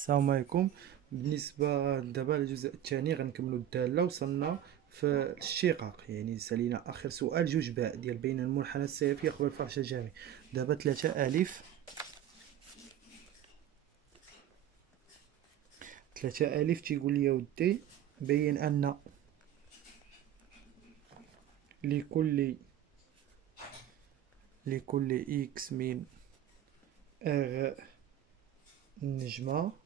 السلام عليكم. بالنسبة دابا للجزء الثاني غنكملو الدالة. وصلنا في الشقاق، يعني سالينا آخر سؤال جوج باء ديال بين المنحنى السيفي قبل الفرش الجامعي. دابا 3 ألف تيقول لي ودي بين أن لكل إكس من إغ نجمة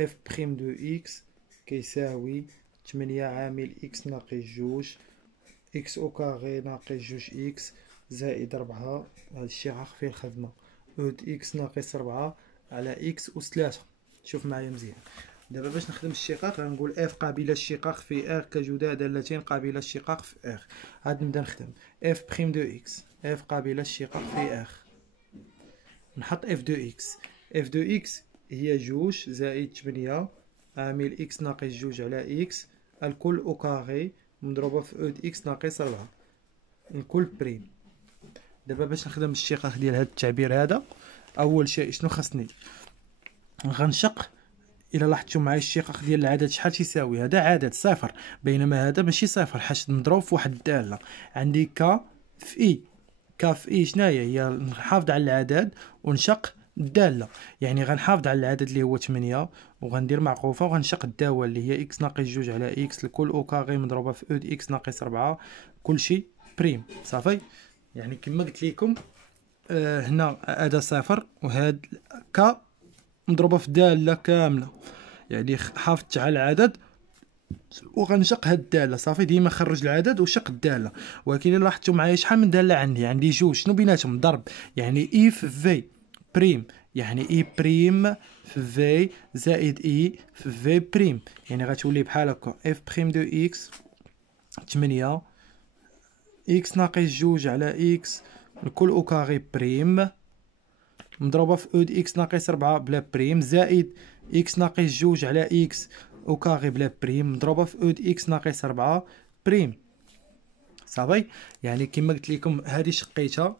اف بريم دو اكس كيساوي 8 عامل اكس ناقص جوج اكس او كاغي ناقص جوج اكس زائد 4. هاد الشي عاق فيه الخدمة اود اكس ناقص 4 على اكس أس 3. شوف معايا مزيان. دابا باش نخدم الشقاق غنقول اف قابلة الشقاق في ار كجداء دالتين قابلة الشقاق في ار. عاد نبدا نخدم اف بريم دو اكس، اف قابلة الشقاق في ار. نحط اف دو اكس، اف دو اكس هي جوج زائد 8 عامل اكس ناقص جوج على اكس الكل او كاغي مضروبة في اود اكس ناقص 4 الكل بريم. دابا باش نخدم الشقاق ديال هاد التعبير هذا، اول شيء شنو خاصني؟ غنشق. الى لاحظتوا معايا الشقاق ديال العدد شحال تيساوي؟ هذا عدد صفر، بينما هذا ماشي صفر حيت مضروب في واحد الداله. عندي ك في اي، ك في اي شناهي؟ هي نحافظ على العدد ونشق الداله. يعني غنحافظ على العدد اللي هو 8 وغندير معقوفه وغنشق الداله اللي هي اكس ناقص جوج على اكس الكل او كاغي مضروبه في اود اكس ناقص 4 كلشي بريم. صافي. يعني كما قلت لكم هنا هذا صفر وهاد ك مضروبه في داله كامله، يعني حافظت على العدد وغنشق هاد الداله. صافي، ديما خرج العدد وشق الداله. ولكن الا لاحظتوا معايا شحال من داله عندي جوج، شنو بيناتهم؟ ضرب. يعني اي في في بريم، يعني اي بريم في في زائد اي في في بريم، يعني غتولي بحال هكا اف بريم دو اكس 8 اكس ناقص جوج على اكس الكل او كاغي بريم مضروبه في اود اكس ناقص 4 بلا بريم زائد اكس ناقص جوج على اكس او كاغي بلا بريم مضروبه في اود اكس ناقص 4 بريم. صافي. يعني كما قلت لكم هذه شقيتها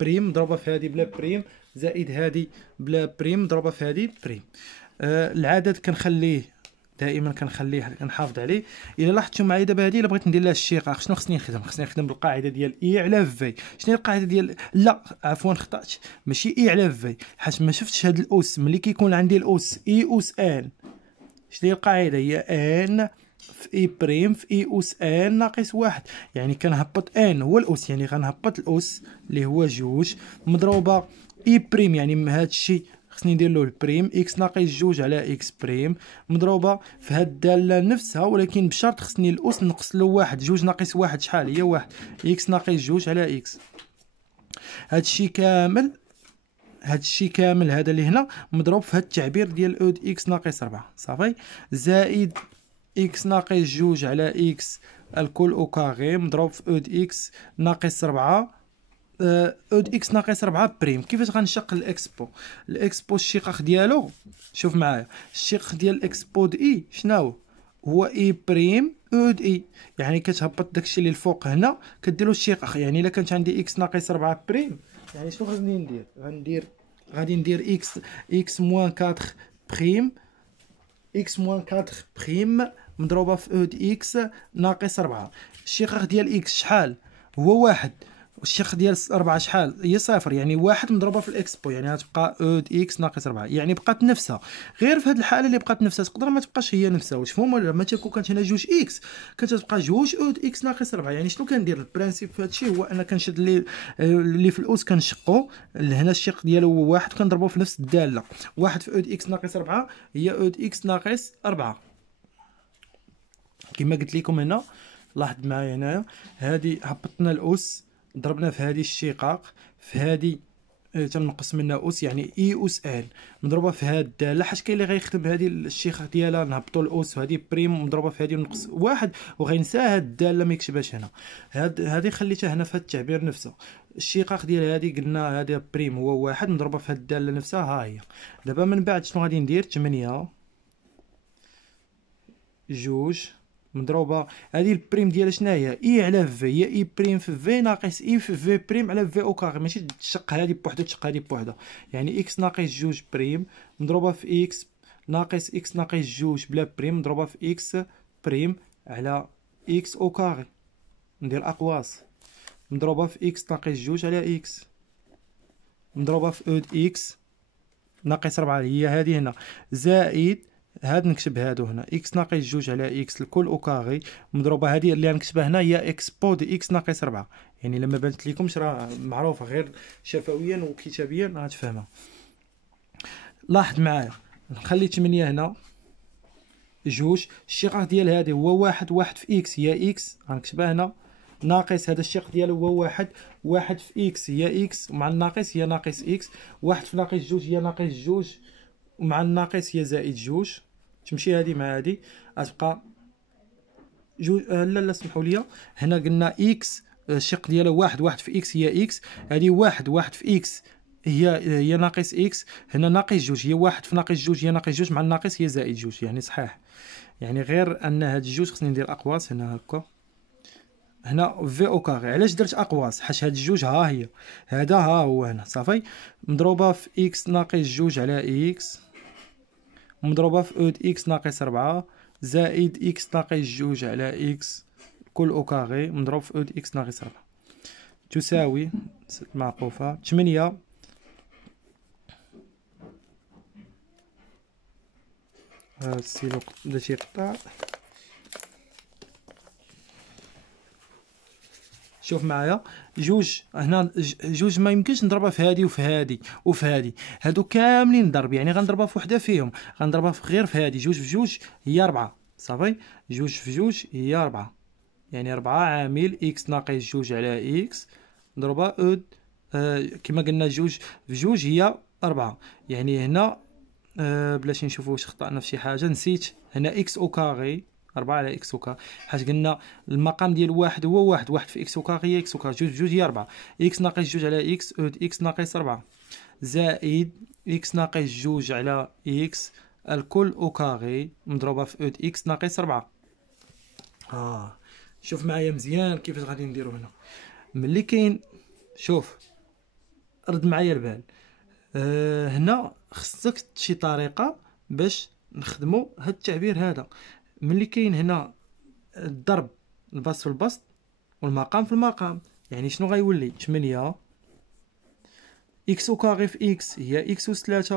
بريم مضروبه في هذه بلا بريم زائد هذه بلا بريم مضروبه في هذه بريم. العدد كنخليه دائما، كنحافظ عليه. الا لاحظتوا معايا دابا هذه الا بغيت ندير لها الشقاق شنو خصني نخدم؟ خصني نخدم بالقاعده ديال اي على في. شنو هي القاعده ديال؟ لا عفوا خطات، ماشي اي على في، حيت ما شفتش هاد الاس. ملي كيكون عندي الاس اي اس ان، شنو هي القاعده؟ هي ان في اي بريم في اي اس ان ناقص واحد. يعني كنهبط ان هو الاس، يعني غنهبط الاس اللي هو جوج مضروبه اي بريم، يعني هاد الشيء خصني ندير له البريم اكس ناقص جوج على اكس بريم مضروبه في هاد الداله نفسها، ولكن بشرط خصني الاس نقص له واحد. جوج ناقص واحد شحال هي؟ واحد. اكس ناقص جوج على اكس. هادشي كامل، هادشي كامل هذا اللي هنا مضروب في هاد التعبير ديال اود اكس ناقص 4. صافي. زائد اكس ناقص جوج على اكس الكل او كاغي مضروب في اود اكس ناقص 4 اود اكس ناقص 4 بريم. كيفاش غنشق الاكسبو؟ الاكسبو الشقاق ديالو شوف معايا، الشق ديال الاكسبو د اي شناهو؟ هو اي بريم اود اي، يعني كتهبط داكشي اللي الفوق هنا كديرو الشقاق. يعني الا كانت عندي اكس ناقص 4 بريم، يعني شنو غادي ندير؟ غادي ندير اكس موان 4 بريم، اكس موان 4 بريم مضروبه في اود اكس ناقص 4. الشقاق ديال اكس شحال؟ هو واحد. الشق ديال 4 شحال؟ هي صفر. يعني واحد مضروبه في الاكسبو، يعني غتبقى اود اكس ناقص 4، يعني بقات نفسها. غير في هذه الحاله اللي بقات نفسها تقدر ما تبقاش هي نفسها. واش فهموا ولا ما؟ تكون كانت هنا جوج اكس كتبقى جوج اود اكس ناقص 4. يعني شنو كندير؟ البرانسيب في هذا الشيء هو انا كنشد اللي في الاس كنشقو لهنا، الشق ديالو هو واحد كنضربو في نفس الداله. واحد في اود اكس ناقص 4 هي اود اكس ناقص 4. كما قلت لكم هنا، لاحظ معايا هنايا هذه هبطنا الاس ضربنا في هذه الشقاق في هذه تنقص منها اس، يعني اي اس ان مضروبه في هاد الداله. حاش كاين اللي غيخدم هذه الشقاق ديالها نهبطوا الاس وهذه بريم مضروبه في هذه ونقص واحد وغينسى هاد الداله ما يكتبهاش هنا. هذه خليتها هنا في هاد التعبير نفسه. الشقاق ديال هذه قلنا هذه بريم هو واحد مضروبه في هاد الداله نفسها ها هي. دابا من بعد شنو غادي ندير؟ 8 جوج مضروبه هذه البريم ديالها شنو هي؟ اي على في، هي اي بريم في في ناقص اي في في بريم على في او كاغي، ماشي تشق هذه بوحدها تشق هذه بوحدها. يعني اكس ناقص جوج بريم مضروبه في اكس ناقص إكس ناقص جوج بلا بريم مضروبة في إكس بريم على إكس أو كاغي، ندير أقواس، مضروبة في إكس ناقص جوج على إكس، مضروبة في أو د إكس ناقص 4 هي هذه هنا، زائد هاد نكتب هادو هنا إكس ناقص جوج على إكس الكل أو كاغي، مضروبة هادي اللي غنكتبها هنا هي إكس بو دي إكس ناقص 4. يعني لما بانت ليكمش راه معروفة، غير شفويا وكتابيا غتفهمها. لاحظ معايا، نخلي 8 هنا جوج، الشقق ديال هادي هو واحد في إكس هي إكس غنكتبها هنا، ناقص هذا الشق ديالو هو واحد في إكس هي إكس، ومع الناقص هي ناقص إكس، واحد في ناقص جوج هي ناقص جوج، ومع الناقص هي زائد جوج، تمشي هادي مع هادي غتبقى جوج. لا سمحوا لي، هنا قلنا إكس الشق ديالو واحد في إكس هي إكس، هادي واحد في إكس هي ناقص إكس، هنا ناقص جوج هي واحد في ناقص جوج هي ناقص جوج، مع الناقص هي زائد جوج، يعني صحيح. يعني غير ان هاد الجوج خصني ندير اقواس هنا هكا، هنا في او كاغي. علاش درت اقواس؟ حيت هاد الجوج ها هي، هذا ها هو هنا صافي، مضروبه في اكس ناقص جوج على اكس، مضروبه في او د اكس ناقص 4 زائد اكس ناقص جوج على اكس كل او كاغي مضروب في او د اكس ناقص 4 تساوي معقوفه 8. هاد السيلو بدا تيقطع. شوف معايا جوج هنا، جوج ما يمكنش نضربها في هادي وفي هادي وفي هادي، هادو كاملين ضرب، يعني غنضربها في وحده فيهم، غنضربها في غير في هادي. جوج في جوج هي 4 صافي، جوج في جوج هي 4، يعني 4 عامل إكس ناقص جوج على إكس ضربة أود كما قلنا جوج في جوج هي 4. يعني هنا بلاش نشوفو واش خطأنا في شي حاجة، نسيت هنا إكس أو كاغي 4 على إكس أو كاغي، حيت قلنا المقام ديال واحد هو واحد في إكس أو كاغي هي إكس أو كاغي، جوج في جوج هي 4، إكس ناقص جوج على إكس أود إكس ناقص 4 زائد إكس ناقص جوج على إكس الكل أو كاغي مضروبة في أود إكس ناقص 4. شوف معايا مزيان كيفاش غادي نديرو هنا. ملي كاين، شوف رد معايا البال، هنا خصك شي طريقه باش نخدمو هاد التعبير هذا. ملي كاين هنا الضرب البسط في البسط والمقام في المقام، يعني شنو غيولي 8 اكس او كاغي في اكس هي اكس اس 3،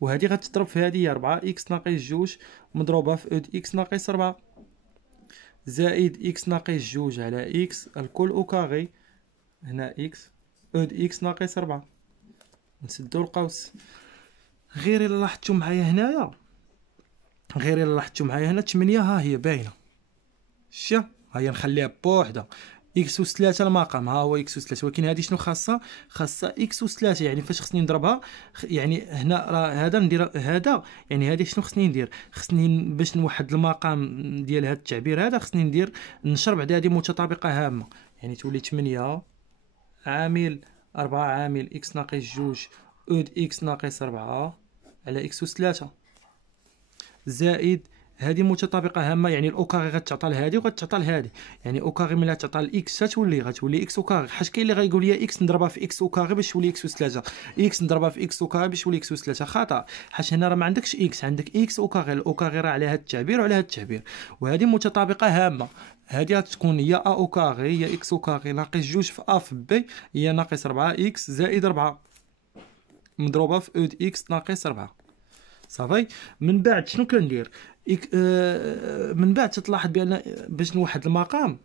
وهذه غتضرب في هذه هي 4 اكس ناقص جوج مضروبه في اود اكس ناقص 4 زائد اكس ناقص جوج على اكس الكل او كاغي، هنا اكس اود اكس ناقص 4. نسدو القوس. غير الا لاحظتوا معايا هنايا، غير الا لاحظتوا معايا هنا 8 ها هي باينه، شتي ها هي نخليها بوحده اكس اس 3 المقام ها هو اكس اس 3، ولكن هذه شنو خاصها؟ خاصها اكس اس 3. يعني فاش خصني نضربها يعني هنا راه هذا ندير هذا، يعني هذه شنو خصني ندير؟ خصني باش نوحد المقام ديال هذا التعبير هذا خصني ندير نشر بعد هذه متطابقه هامه، يعني تولي 8 عامل 4 عامل اكس ناقص جوج اود اكس ناقص 4 على اكس اس 3 زائد هذه متطابقه هامه، يعني الاو كاري غتعطى لهذه وغتعطى لهذه، يعني او كاري ملي تعطى لاكس غتولي اكس او كاري، حيت كاين اللي غايقول لي اكس نضربها في اكس او كاري باش تولي اكس اس 3، اكس نضربها في اكس او كاري باش تولي اكس اس 3. خطا، حيت هنا راه ما عندكش اكس، عندك اكس او كاري، الاو كاري راه على هذا التعبير وعلى هذا التعبير، وهذه متطابقه هامه. هذه غتكون هي ا او كاري هي اكس او كاري ناقص جوج في ا في بي هي ناقص 4 اكس زائد 4 مضروبه في او د اكس ناقص 4 صافي. من بعد شنو كندير؟ من بعد تلاحظ بان باش نوحد المقام،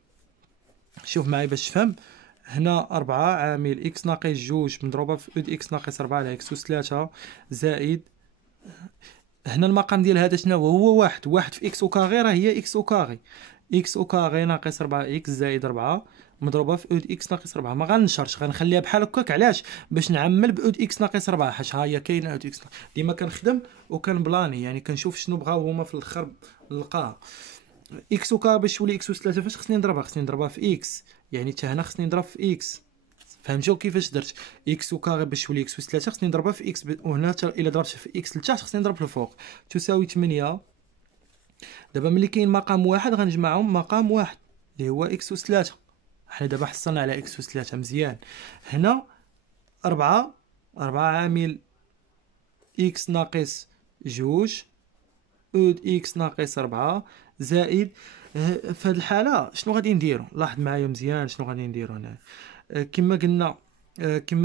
شوف معايا باش تفهم، هنا 4 عامل اكس ناقص جوج مضروبه في اود اكس ناقص 4 على اكس اس 3 زائد هنا المقام ديال هذا شنو هو؟ واحد في اكس او كاغي راه هي اكس او كاغي، اكس او كاغي ناقص 4 اكس زائد 4 مضروبه في اود اكس ناقص 4. ما غنشرش، غنخليها بحال هكاك. علاش؟ باش نعمل باود اكس ناقص 4، حيت ها هي كاينه اود اكس. ديما كنخدم وكنبلاني، يعني كنشوف شنو بغاو هما في الاخر نلقاه. اكس او كا باش تولي اكس اس 3 فاش خصني نضربها؟ خصني نضربها في اكس، يعني حتى هنا خصني نضرب في اكس. فهمتوا كيفاش درت؟ اكس او كا باش تولي اكس اس 3 خصني نضربها في اكس، وهنا الا ضربت في اكس لتحت خصني نضرب للفوق. تساوي 8. دابا ملي كاين مقام واحد غنجمعهم مقام واحد اللي هو اكس اس 3. حنا دابا حصلنا على اكس اس 3 مزيان. هنا 4 عامل اكس ناقص جوج او د اكس ناقص 4 زائد. في هذه الحاله شنو غادي نديرو؟ لاحظ معايا مزيان شنو غادي نديرو هنا. كما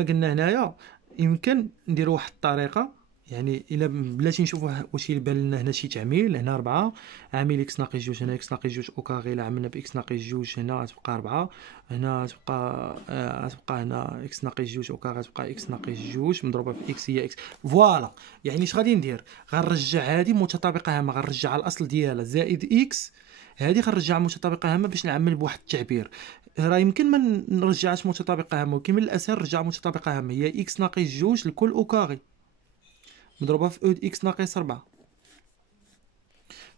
قلنا هنايا يمكن نديرو واحد الطريقه، يعني الا بلاتي نشوفوا واش يبان لنا هنا شي تعميل. هنا 4 عامل اكس ناقص جوج، هنا اكس ناقص جوج او كاري. الا عملنا باكس ناقص جوج هنا تبقى 4، هنا تبقى هنا اكس ناقص جوج او كاري تبقى اكس ناقص جوج مضروبه في اكس هي اكس. فوالا، يعني اش غادي ندير؟ غنرجع هذه متطابقه هامه، غنرجع على الاصل ديالها زائد اكس، هذه غنرجعها متطابقه هامه باش نعمل بواحد التعبير. راه يمكن ما نرجعهاش متطابقه هامه، ولكن من الاسهل نرجع متطابقه هامه. هي اكس ناقص جوج لكل او كاري مضروبه في او اكس ناقص 4.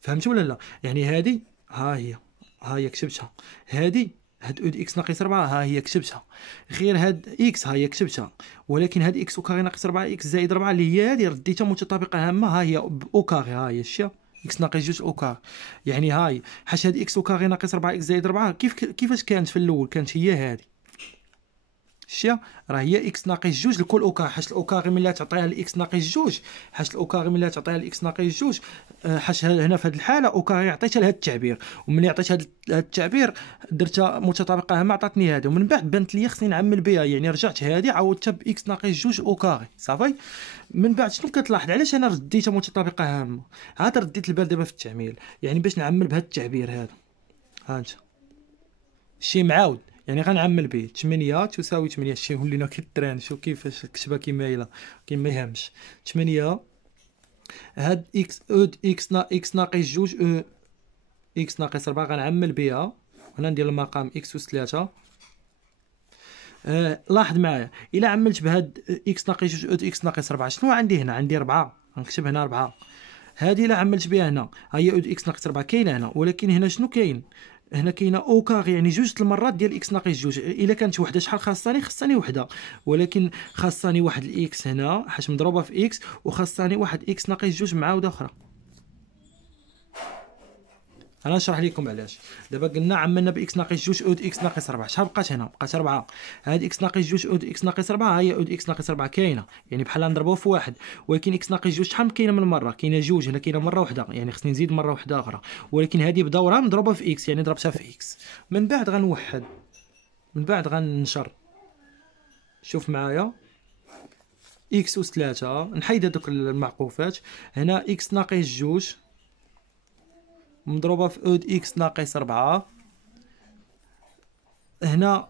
فهمت ولا لا؟ يعني هذه ها هي كتبتها، هذه هاد او اكس ناقص 4 ها هي كتبتها، غير هاد اكس ها هي كتبتها، ولكن هاد اكس او كاري ناقص 4 اكس زائد 4 اللي هي هذه رديتها متطابقه هامه. ها هي او كاري، ها هي شتيها اكس ناقص جوج او كاري. يعني هاي حاش هاد اكس او كاري ناقص 4 اكس زائد 4 كيفاش كانت في الاول؟ كانت هي هذه شتيها، راه هي اكس ناقص جوج لكل او كاري. حاش الاو كاري ملي تعطيها لاكس ناقص جوج، حاش الاو كاري ملي تعطيها لاكس ناقص جوج، حاش هنا في هذه الحاله او كاري عطيتها لهذا التعبير، وملي عطيت هذا التعبير درتها متطابقه هامه عطاتني هذا، ومن بعد بانت لي خصني نعمل بها، يعني رجعت هذه عوضتها باكس ناقص جوج او كاري صافي. من بعد شنو كتلاحظ؟ علاش انا رديتها متطابقه هامه؟ عاد رديت البال دابا في التعميل، يعني باش نعمل بهذا التعبير هذا. ها انت شي معاود، يعني غنعمل به 8 تساوي 8. شي ولينا كيتران، شوف كيفاش كتبها كي مايله، كي ما يهمش. 8 هاد اكس او اكس ناقص جوج او اكس ناقص 4 غنعمل بها، هنا ندير المقام اكس اس 3. لاحظ معايا الا عملت بهاد اكس ناقص جوج او اكس ناقص 4 شنو عندي هنا؟ عندي 4، غنكتب هنا 4. هذه الا عملت بها هنا ها هي او اكس ناقص 4 كاينه هنا، ولكن هنا شنو كاين؟ هنا كاينه او كاري، يعني جوج المرات ديال اكس ناقص جوج. الا كانت وحده شحال خاصني وحده، ولكن خاصني واحد الاكس هنا حيت مضروبه في اكس، وخاصني واحد اكس ناقص جوج معاوده اخرى. انا نشرح لكم علاش. دابا قلنا عملنا باكس ناقص جوج او اكس ناقص 4، شحال بقات هنا؟ بقات 4. هاد اكس ناقص جوج او اكس ناقص 4 ها هي او اكس ناقص 4 كاينه، يعني بحال نضربوها في واحد، ولكن اكس ناقص جوج شحال كاينه من مره؟ كاينه جوج، هنا كاينه مره واحده، يعني خصني نزيد مره واحده اخرى، ولكن هذه بدورها مضروبه في اكس، يعني ضربتها في اكس. من بعد غنوحد، من بعد غنشر. شوف معايا اكس اس 3، نحيد هذوك المعقوفات. هنا اكس ناقص جوج مضروبه في او اكس ناقص 4. هنا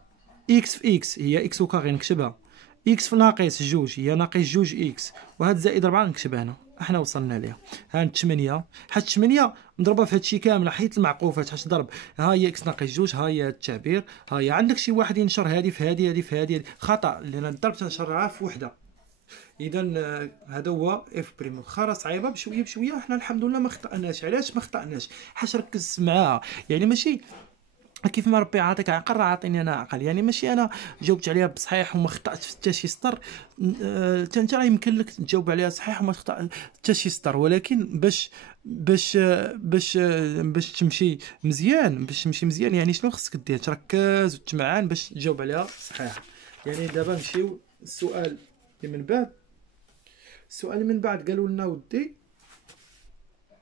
اكس في اكس هي اكس وكاغي نكتبها، اكس في ناقص جوج هي ناقص جوج اكس، وهاد زائد 4 نكتبها هنا. احنا وصلنا ليها. ها 8 حيت 8 مضروبه في هادشي كامل، حيت المعقوفات حيت ضرب. ها هي اكس ناقص جوج، ها هي التعبير، ها هي. عندك شي واحد ينشر هذه في هذه، هذه في هذه، خطا، لان الضرب تنشرها في وحده. اذا هذا هو اف بريم. واخا راه صعيبه بشويه بشويه، حنا الحمد لله ما خطاناش. علاش ما خطاناش؟ حاش ركزت معاها، يعني ماشي كيف ما ربي عاطيك عقل راه عاطيني انا عقل، يعني ماشي انا جاوبت عليها بصحيح وما خطات في حتى شي سطر. انت راه يمكن لك تجاوب عليها صحيح وما تخطا حتى شي سطر، ولكن باش تمشي مزيان، يعني شنو خصك دير؟ تركز وتمعن باش تجاوب عليها صحيح. يعني دابا نمشيو السؤال اللي من بعد. السؤال اللي من بعد قالوا لنا ودي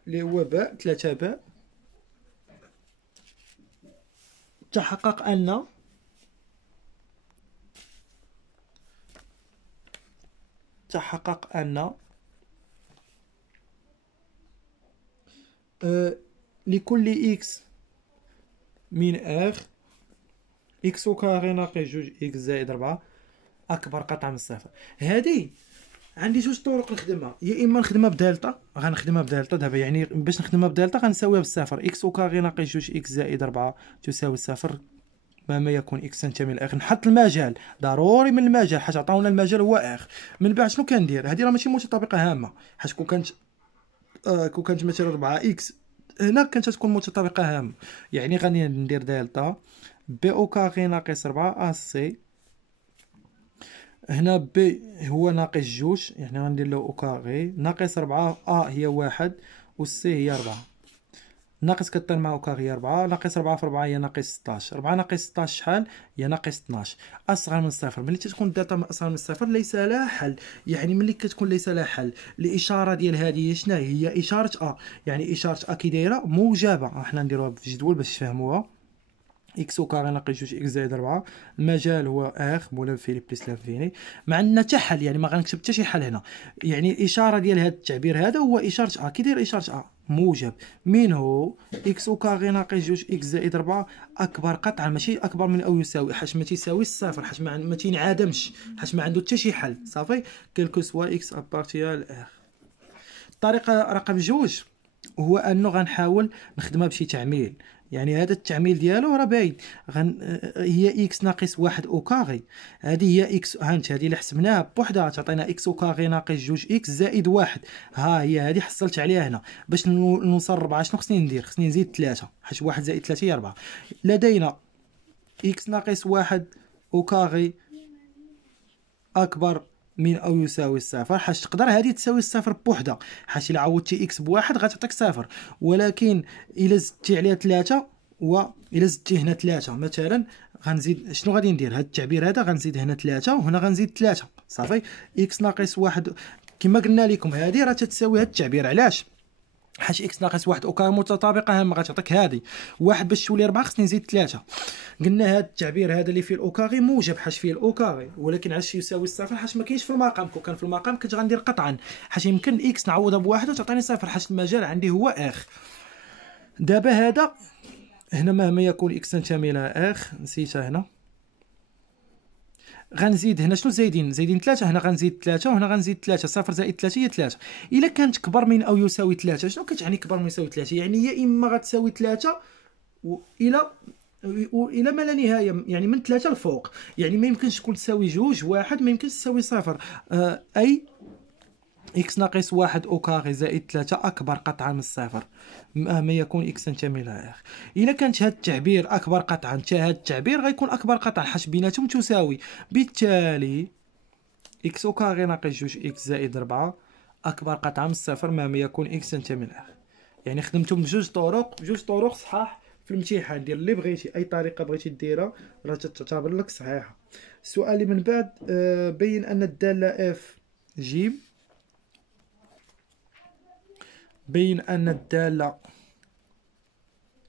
اللي هو باء 3 باء. تحقق أن لكل إكس من إكس وكاري ناقص جوج إكس زائد 4 أكبر قطعة من الصفر. هذه عندي جوج طرق نخدمها، يا إما نخدمها بدالتا، غنخدمها بدالتا دابا. يعني باش نخدمها بدالتا غنساويها بالصفر. إكس وكاري ناقص جوج إكس زائد 4 تساوي صفر مهما يكون اكس تنتمي لاخر. نحط المجال ضروري من المجال، حيت عطاونا المجال هو اخر. من بعد شنو كندير؟ هذه راه ماشي متطابقه هامه، حيت كون كانت مثلا 4 اكس هنا كانت تكون متطابقه هامه. يعني غادي ندير دلتا بي او كاري ناقص 4 اس سي. هنا بي هو ناقص جوج، يعني غندير له او كاري ناقص 4 هي واحد و سي هي 4. ناقص كطير مع اوكاغ هي 4، ناقص 4 في 4 هي ناقص 16، 4 ناقص 16 شحال؟ هي ناقص 12. اصغر من صفر. ملي تكون الداتا اصغر من صفر ليس لها حل. يعني ملي كتكون ليس لها حل، الاشاره ديال هذه شنو هي؟ اشاره يعني اشاره كي دايره موجبه. حنا نديروها في جدول باش تفهموها. اكس او كاري ناقص جوج اكس زائد 4. المجال هو اخ مولا فيلي بليس لانفيني. ما عندنا حتى حل، يعني ما غنكتب حتى شي حل هنا. يعني الاشاره ديال هذا التعبير هذا هو اشاره كي داير اشاره موجب. من هو اكس او كاري ناقص جوج اكس زائد 4 اكبر قطعا، ماشي اكبر من او يساوي، حيت ما تيساويش الصفر، حيت ما تينعدمش، حيت ما عنده حتى شي حل. صافي. كلكو سوا اكس ابارتيال اخ. الطريقه رقم جوج هو انه غنحاول نخدمها بشي تعميل. يعني هذا التعميل ديالو راه باين. هي اكس ناقص واحد او كاغي. هذه هي اكس، هانت هذه اللي حسبناها بوحدها تعطينا اكس او كاغي ناقص جوج اكس زائد واحد. ها هي هذه حصلت عليها هنا. باش نوصل 4 شنو خصني ندير؟ خصني نزيد 3، حيت واحد زائد 3 هي 4. لدينا اكس ناقص واحد او كاغي اكبر من او يساوي الصفر، حيت تقدر هذه تساوي الصفر بوحدها، حيت الا عوضتي اكس بواحد غتعطيك صفر. ولكن الا زدتي عليها 3 الا زدتي هنا 3 مثلا، غنزيد شنو غادي ندير؟ هذا التعبير هذا غنزيد هنا 3 وهنا غنزيد 3. صافي. اكس ناقص واحد كما قلنا لكم هذه راه تتساوي هذا التعبير. علاش؟ حيت اكس ناقص واحد اوكا متطابقه، ما غتعطيك هذه واحد باش تولي 4 خصني نزيد 3. قلنا هذا التعبير هذا اللي فيه الاوكاغي موجب حيت فيه الاوكاغي، ولكن علاش يساوي الصفر؟ حيت ما كاينش في المقام. كون كان في المقام كنت غندير قطعا، حيت يمكن اكس نعوضها بواحد وتعطيني صفر، حيت المجال عندي هو اخ. دابا هذا هنا مهما يكون اكس تنتمي لها اخ، نسيتها هنا. غنزيد هنا شنو زايدين 3. هنا غنزيد 3 وهنا غنزيد 3. صفر زائد 3 هي 3. الا كانت كبر من او يساوي 3، شنو كتعني كبر من يساوي 3؟ يعني يا اما غتساوي 3 والى ما لا نهايه، يعني من 3 الفوق. يعني ما يمكنش تكون تساوي جوج واحد، ما يمكنش تساوي صفر. اي اكس ناقص واحد او كاغي زائد 3 اكبر قطعا من الصفر مهما يكون اكس تنتمي لها اخ. الا كانت هذا التعبير اكبر قطعا حتى هذا التعبير غيكون اكبر قطعا، حيت بيناتهم تساوي. بالتالي اكس او كاغي ناقص جوج اكس زائد 4 اكبر قطعا من الصفر مهما يكون اكس تنتمي لها. يعني خدمتهم بجوج طرق صحاح في الامتحان. دير اللي بغيتي، اي طريقه بغيتي ديرها راه تعتبر لك صحيحه. السؤال اللي من بعد، بين ان الداله اف جيم، بين ان الداله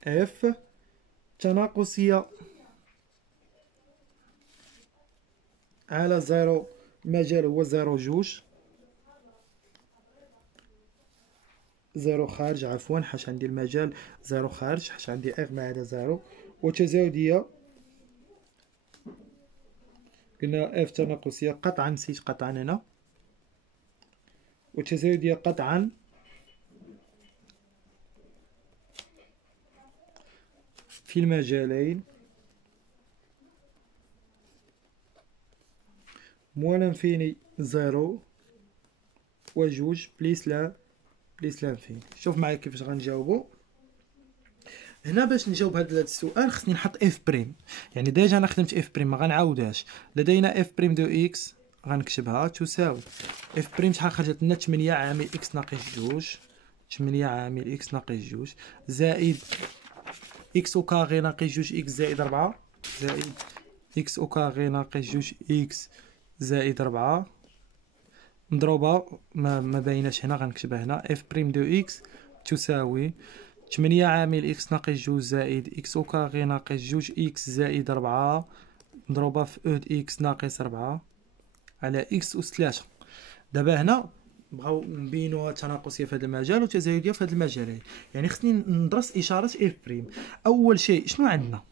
اف تناقصيه على زيرو، المجال هو زيرو جوج، زيرو خارج عفوا، حيت عندي المجال زيرو خارج، حيت عندي اغ ما عدا زيرو. وتزايديه قلنا اف تناقصيه قطعا، نسيت قطعا هنا. وتزايديه قطعا في المجالين موان انفيني زيرو وجوج بليس لانفيني. شوف معايا كيفاش غنجاوبو هنا. باش نجاوب هذا السؤال خصني نحط اف بريم. يعني ديجا انا خدمت اف بريم ما غنعاودهاش. لدينا اف بريم دو اكس غنكتبها تساوي اف بريم شحال خرجت لنا 8 عامل اكس ناقص جوج، 8 عامل اكس ناقص جوج زائد اكس او كاغي ناقص جوج اكس زائد 4 زائد اكس او كاغي ناقص جوج اكس زائد 4 مضروبه ما بايناش هنا غنكتبها هنا. اف بريم دو اكس تساوي 8 عامل اكس ناقص جوج زائد اكس او كاغي ناقص جوج اكس زائد 4 مضروبه في او اكس ناقص 4 على اكس اس 3. دابا هنا بغاو نبينوها التناقصيه في هذا المجال وتزايديه في هذا المجال. يعني خصني ندرس اشاره اف بريم. اول شيء شنو عندنا؟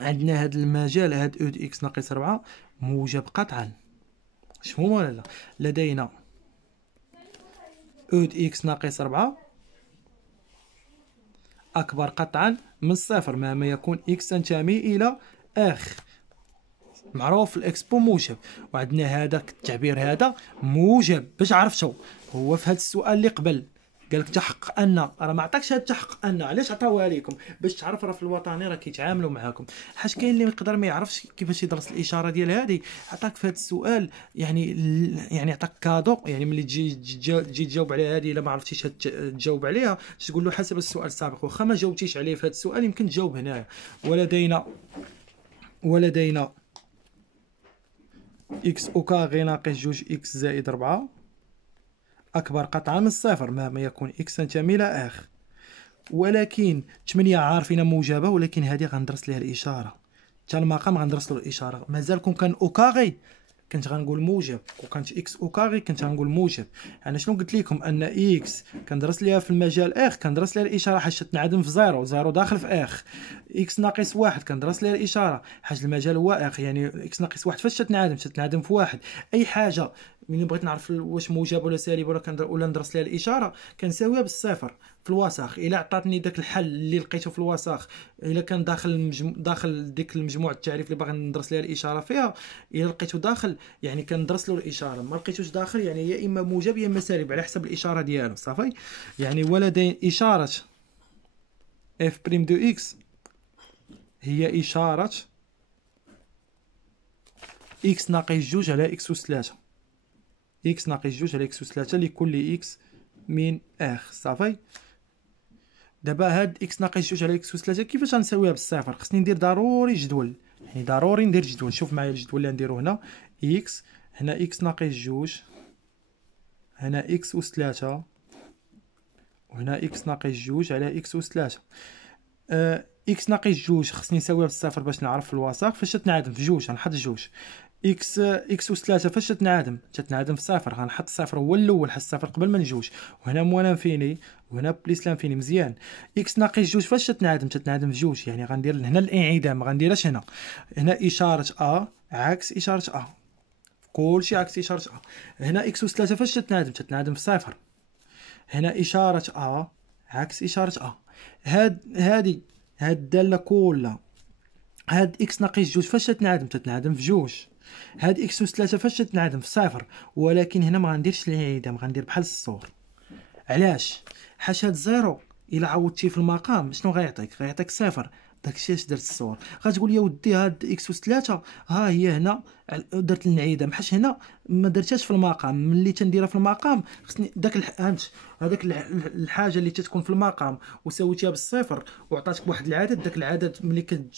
عندنا هذا المجال، هذا او اكس ناقص 4 موجب قطعا، مفهوم ولا لا؟ لدينا او اكس ناقص 4 اكبر قطعا من الصفر مهما يكون اكس تنتمي الى اخ، معروف الاكسبو موجب. وعندنا هذاك التعبير هذا موجب. باش عرفتو؟ هو في هذا السؤال اللي قبل قال لك تحقق ان، راه ما عطاكش هاد تحقق ان، علاش عطاوها لكم؟ باش تعرف راه في الوطني راه كيتعاملوا معاكم. حاج كاين اللي يقدر ما يعرفش كيفاش يدرس الاشاره ديال هذه، عطاك في هذا السؤال يعني يعني عطاك كادو، يعني ملي تجي تجاوب على هذه الا ما عرفتيش تجاوب عليها تقول له حسب السؤال السابق، واخا ما جاوبتيش عليه في هذا السؤال يمكن تجاوب هنايا. ولدينا اكس او كاغي ناقص جوج اكس زائد 4 اكبر قطعا من الصفر مهما يكون اكس تنتمي الى اخ. ولكن 8 عارفين موجبه، ولكن هذه غندرس لها الاشاره، حتى المقام غندرس له الاشاره. مازال كون كان او كاغي كنت غنقول موجب، وكانت اكس او كاغي كنت غنقول موجب. انا شنو قلت لكم؟ ان اكس كندرس ليها في المجال اخ كندرس ليها الاشاره حيت تنعدم في زيرو، زيرو داخل في اخ. اكس ناقص واحد كندرس ليها الاشاره حيت المجال هو اخ، يعني اكس ناقص واحد فاش تتنعدم في واحد. اي حاجه ملي بغيت نعرف واش موجب ولا سالب ولا ندرس ليها الاشاره كنساويها بالصفر في الوساخ. الا عطاتني داك الحل اللي لقيته في الوساخ، الا كان داخل ديك المجموعه التعريف اللي باغي ندرس ليها الاشاره فيها، الا لقيته داخل يعني كندرس له الاشاره، ما لقيتوش داخل يعني يا اما موجب يا اما سالب على حسب الاشاره ديالو. صافي. يعني ولدين اشاره اف بريم دو اكس هي اشاره اكس ناقص جوج على اكس أس 3، اكس ناقص جوج على اكس أس 3 لكل اكس من اخ. صافي. دابا هاد اكس ناقص جوج على اكس أس 3 كيفاش غنساويها بالصفر؟ خصني ندير ضروري جدول، يعني ضروري ندير جدول. شوف معايا الجدول اللي نديرو هنا، اكس هنا اكس ناقص جوج، هنا اكس أس 3، وهنا اكس ناقص جوج على اكس أس 3. اكس ناقص جوج خصني نساويها بالصفر باش نعرف في الوسط فاش تنعدم في جوج غنحط جوج. اكس أس 3 فاش تتنعدم في صفر، غنحط الصفر هو الاول حيت الصفر قبل من جوج، وهنا موان انفيني وهنا بليس لانفيني. مزيان. اكس ناقص جوج فاش تتنعدم في جوج، يعني غندير هنا الانعدام، ما غنديرهاش هنا. هنا اشاره عكس اشاره كلشي عكس اشاره هنا اكس أس 3 فاش تتنعدم في صفر، هنا اشاره عكس اشاره هاد الداله كلها. هاد اكس ناقص جوج فاش تتنعدم في جوج. هاد اكس أس 3 فاش تتنعدم في صفر، ولكن هنا ما غنديرش الانعدام، غندير بحال الصور. علاش؟ حيت هاد زيرو الا عوضتيه في المقام شنو غيعطيك صفر. داكشي اش درت الصور. غتقول يا ودي هاد اكس أس 3 ها هي هنا درت الانعدام حيت هنا ما درتهاش في المقام. ملي تنديرها في المقام خصني هذاك الحاجه اللي تتكون في المقام وسويتيها بالصفر وعطاتك واحد العدد، داك العدد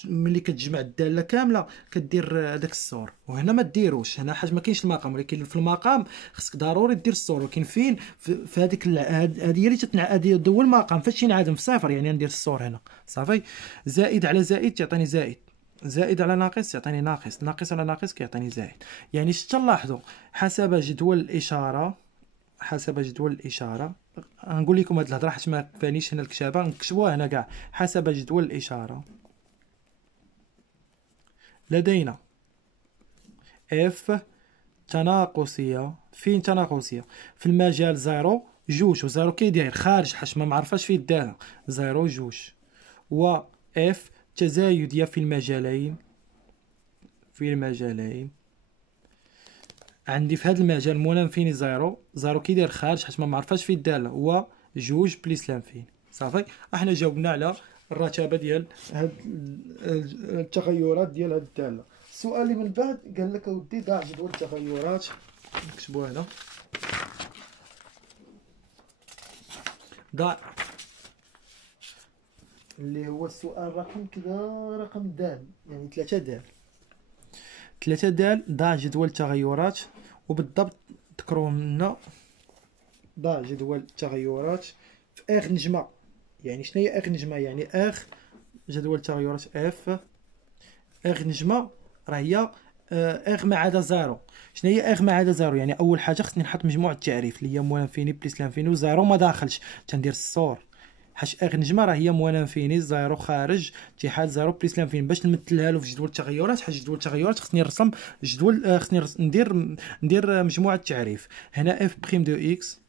ملي كتجمع الداله كامله كدير هذاك الصور. وهنا ما ديروش هنا حاجه ما كاينش المقام، ولكن في المقام خصك ضروري دير الصور. ولكن فين في هذيك هذه اللي تتنعاد هو المقام فاش ينعدم في صفر، يعني ندير الصور هنا. صافي. زائد على زائد تعطيني زائد، زائد على ناقص يعطيني ناقص، ناقص على ناقص كيعطيني زائد. يعني تلاحظوا حسب جدول الاشاره، غنقول لكم هاد الهضره حيت ما كفانيش هنا الكتابه، نكتبوها هنا كاع. حسب جدول الاشاره لدينا اف تناقصيه. فين تناقصيه؟ في المجال زيرو جوج، وزيرو كيداير خارج حيت ما معرفاش فين داها، زيرو جوج. و اف تزايديه في المجالين عندي في هذا المجال مول انفيني زيرو كيداير خارج حيت ما معرفاش فين داله، هو جوج بليس لانفيني. صافي. احنا جاوبنا على الرتابه ديال هاد التغيرات ديال هاد الداله. السؤال اللي من بعد قال لك اودي ضع جدول التغيرات، نكتبوه هنا. ضع اللي هو السؤال رقم كذا، رقم د، يعني 3 د. ضع جدول التغيرات، وبالضبط ذكروهم لنا. ضع جدول التغيرات في اخ نجمه. يعني شنو هي اخ نجمه؟ يعني اخ جدول التغيرات اف اخ نجمه راه هي اخ ما عدا زيرو. شنو هي اخ ما عدا زيرو؟ يعني اول حاجه خصني نحط مجموع التعريف اللي هي موان انفيني بليس لانفيني وزيرو ما داخلش، تندير الصور. حيت اخ نجمه راه هي موان انفيني زيرو خارج اتحاد زيرو بليس لانفيني. باش نمثلها له في جدول التغيرات، حيت جدول التغيرات خصني نرسم جدول، خصني ندير مجموعه التعريف. هنا اف بريم دو اكس،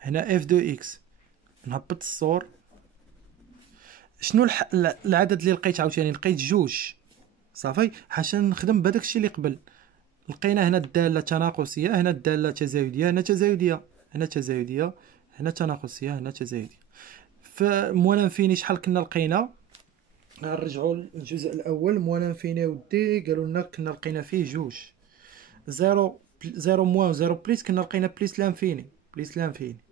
هنا اف دو اكس. نهبط الصور. شنو العدد اللي لقيت؟ عاوتاني لقيت جوج. صافي. حاشا نخدم بهداك الشيء اللي قبل. لقينا هنا الداله تناقصيه، هنا الداله تزايديه، هنا تزايديه، هنا تزايديه، هنا تناقصيه، هنا تزايديه. فموان انفيني شحال كنا لقينا؟ غنرجعوا للجزء الاول. موان انفيني ودي قالوا لنا كنا لقينا فيه جوج. زيرو موان زيرو بليس كنا لقينا بليس لانفيني، بليس لانفيني.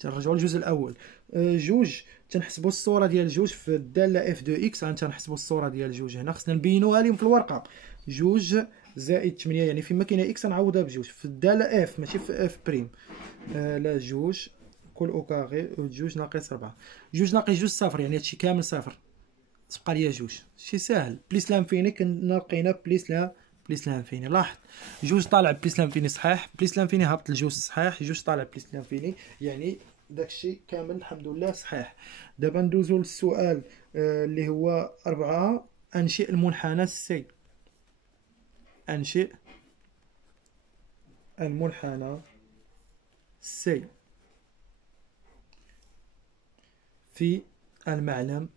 تنرجعوا للجزء الاول. جوج تنحسبوا الصوره ديال جوج في الداله اف دو اكس. تنحسبوا الصوره ديال جوج هنا، خصنا نبينوها لهم في الورقه. جوج زائد 8 يعني فيما كاينه اكس نعوضها بجوج في الداله اف ماشي في اف بريم. لا جوج كل او كاري جوج ناقص 4. جوج ناقص جوج صفر، يعني هادشي كامل صفر. تبقى ليا جوج. شي ساهل. بليس لانفيني كنا لقينا بليس لانفيني. لاحظ جوج طالع بليس لانفيني صحيح، بليس لانفيني هابط لجوج صحيح، جوج طالع بليس لانفيني، يعني داكشي كامل الحمد لله صحيح. دابا ندوزو للسؤال اللي هو 4. انشئ المنحنى سي. انشئ المنحنى سي في المعلم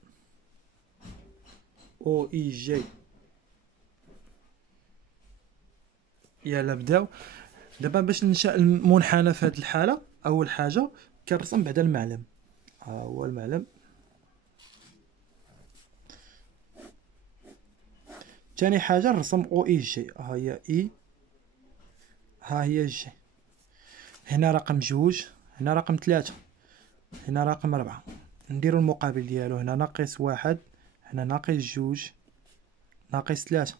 او اي جي. يلا بداو. دابا باش ننشأ المنحنى في هذه الحالة، أول حاجة كنرسم بعدا المعلم. ها هو المعلم. ثاني حاجة نرسم او اي جي. ها هي اي، ها هي جي. هنا رقم جوج، هنا رقم 3، هنا رقم 4. نديرو المقابل ديالو. هنا ناقص 1، هنا ناقص جوج، ناقص 3.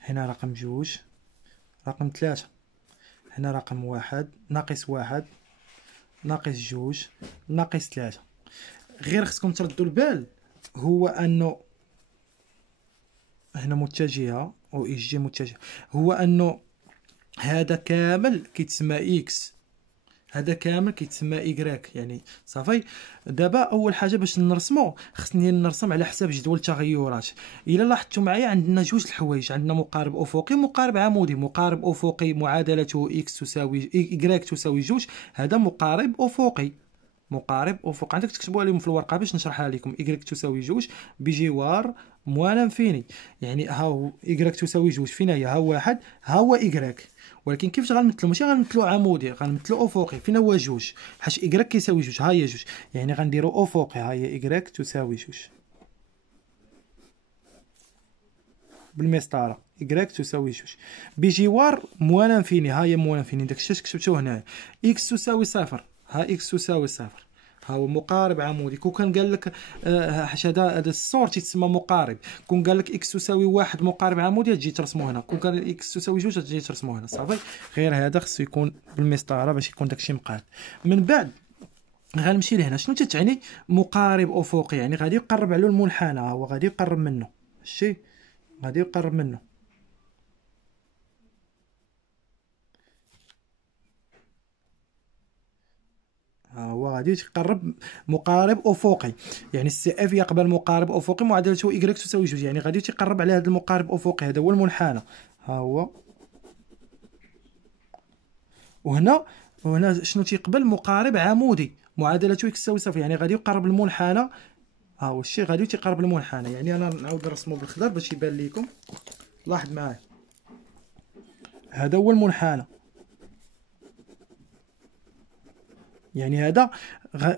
هنا رقم جوج، رقم 3. هنا رقم 1، ناقص 1، ناقص جوج، ناقص 3. غير خصكم تردوا البال هو انه هنا متجهه او اي جي متجهه، هو انه هذا كامل كيتسمى اكس، هذا كامل كيتسمى ايكغيك، يعني صافي. دابا اول حاجه باش نرسمو خصني نرسم على حساب جدول التغيرات. الا لاحظتوا معايا عندنا جوج الحوايج، عندنا مقارب افقي ومقارب عمودي. مقارب افقي معادلته اكس تساوي ايكغيك تساوي جوج، هذا مقارب افقي. مقارب افق عندك تكتبوها لهم في الورقه باش نشرحها لكم. ايكغيك تساوي جوج بجوار موان انفيني، يعني ها هو ايكغيك تساوي جوج فين هي؟ ها واحد، ها هو ايكغيك. ولكن كيفاش غنمثلو؟ ماشي غنمثلو عمودي، غنمثلو افقي. فين هو جوج؟ حيت ايكغيك كيساوي جوج. ها هي جوج، يعني غنديرو افقي. ها هي ايكغيك تساوي جوج بالمسطره. ايكغيك تساوي جوج بجوار موان انفيني. ها هي موان انفيني، داكشي كتبتو هنا. اكس تساوي صفر، ها اكس تساوي صفر. ها هو مقارب عمودي. كون كان قال لك حيت هذا السور تيتسمى مقارب. كون قال لك اكس تساوي واحد مقارب عمودي تجي ترسمو هنا. كون كان اكس تساوي جوج تجي ترسمو هنا. صافي. غير هذا خصو يكون بالمسطره باش يكون داكشي مقاد. من بعد غنمشي لهنا. شنو تتعني مقارب افقي؟ يعني غادي يقرب على المنحنى. هو غادي يقرب منه، شتي غادي يقرب منه. هو غادي يتقرب مقارب افقي، يعني السي اف يقبل مقارب افقي معادلته ايكغيك تساوي جوج، يعني غادي يتقرب على هذا المقارب الافقي. هذا هو المنحنى. ها هو. وهنا شنو تيقبل؟ مقارب عمودي معادلته اكس تساوي صفر، يعني غادي يقرب المنحنى. ها هو الشيء غادي تيقرب المنحنى. يعني انا نعاود نرسمو بالخضر باش يبان لكم. لاحظ معايا، هذا هو المنحنى. يعني هذا في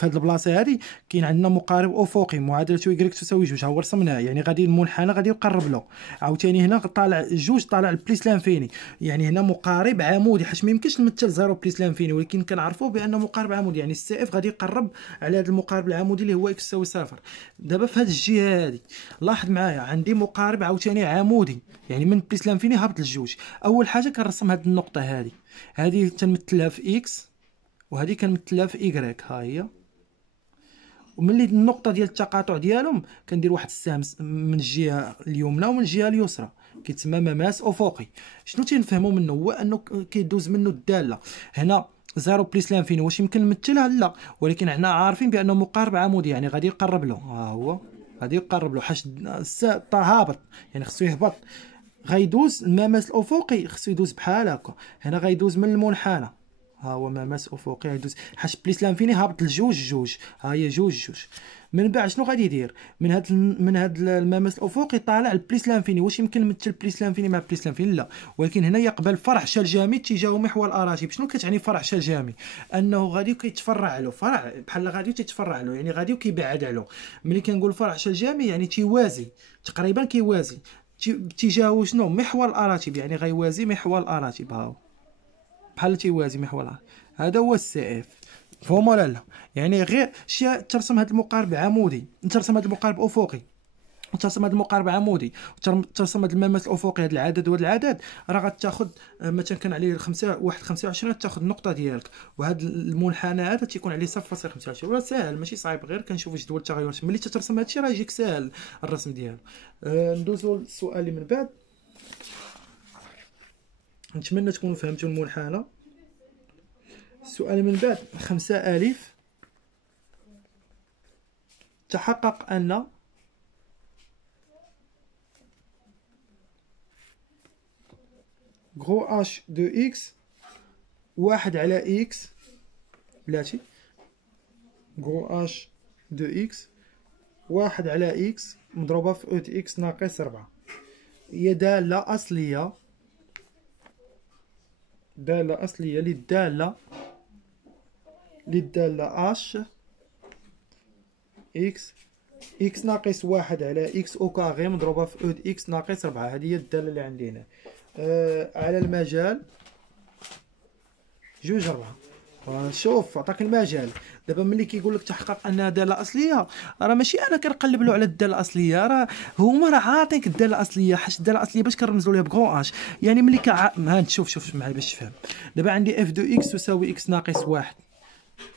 هذه البلاصه هذه كاين عندنا مقارب افقي معادلته ايكغيك تساوي جوج. ها هو رسمناه، يعني غادي المنحنى غادي يقرب له. عاوتاني هنا طالع جوج، طالع البليس لانفيني، يعني هنا مقارب عمودي. حيت ما يمكنش نمثل زيرو بليس لانفيني، ولكن كنعرفوا بانه مقارب عمودي، يعني السي اف غادي يقرب على هذا المقارب العمودي اللي هو اكس تساوي صفر. دابا في هذه الجهه هذه لاحظ معايا عندي مقارب عاوتاني عمودي، يعني من بليس لانفيني هابط للجوج. اول حاجه كنرسم هذه النقطه هذه تنمثلها في اكس، وهذه كنمثلها في ايكغيك. ها هي. وملي النقطه ديال التقاطع ديالهم كندير واحد السهم من الجهه اليمنى ومن الجهه اليسرى، كيتسمى مماس افقي. شنو تنفهموا منه؟ هو انه كيدوز منه الداله. هنا زيرو بليس لانفيني واش يمكن نمثلها؟ لا، ولكن حنا عارفين بانه مقارب عمودي، يعني غادي يقرب له. ها هو غادي يقرب له حيت هابط، يعني خصو يهبط. غيدوز المماس الافقي خصو يدوز بحال هكا. هنا غيدوز من المنحنى. ها هو مماس افقي يدوز حاش بليس لانفيني هابط لجوج ها هي جوج. من بعد شنو غادي يدير من هاد المماس الافقي طالع البليس لانفيني. واش يمكن نمثل بليس لانفيني مع بليس لانفيني؟ لا، ولكن هنا يقبل فرع شال جامي اتجاه محور الاراتب. شنو كتعني فرع شال جامي؟ انه غادي كيتفرع له فرع بحال غادي تيتفرع له، يعني غادي وكيبعد عليه. ملي كنقول فرع شال جامي يعني تيوازي تقريبا كيوازي اتجاهه شنو؟ محور الاراتب، يعني غيوازي محور الاراتب. ها بحال تيوازي محور الاراتب. هذا هو السي اف. فهم ولا لا؟ يعني غير شي ترسم هذا المقارب عمودي، ترسم هذا المقارب افقي، وترسم هذا المقارب عمودي، وترسم هذا المماس الافقي، هذا العدد وهذا العدد، راه غتاخذ مثلا كان عليه 25 تاخذ النقطه ديالك، وهذا المنحنى هذا تيكون عليه 0.25. راه ساهل ماشي صعيب، غير كنشوف جدول التغيرات ملي تترسم هذا الشيء راه يجيك ساهل الرسم ديالو. ندوزو للسؤال اللي من بعد. نتمنى تكونوا فهمتوا المنحنى. السؤال من بعد 5 ألف. تحقق أن غرو اش دو اكس واحد على اكس بلاتي غرو اش دو اكس واحد على اكس مضروبة في او دي اكس ناقص 4 هي دالة أصلية، دالة أصلية للدالة اش اكس اكس ناقص واحد على اكس او كاغي مضروبة في او دي اكس ناقص 4. هذه هي الدالة اللي عندي هنا. على المجال 2/4. شوف عطاك المجال. دابا ملي كيقول لك تحقق انها داله اصليه، راه ماشي انا كنقلب له على الداله الاصليه، راه هما راه عاطينك الداله الاصليه. حيت الداله الاصليه باش كنرمزوا ليها بكرون اش، يعني ملي ها شوف معايا باش تفهم. دابا عندي اف دو اكس تساوي اكس ناقص 1،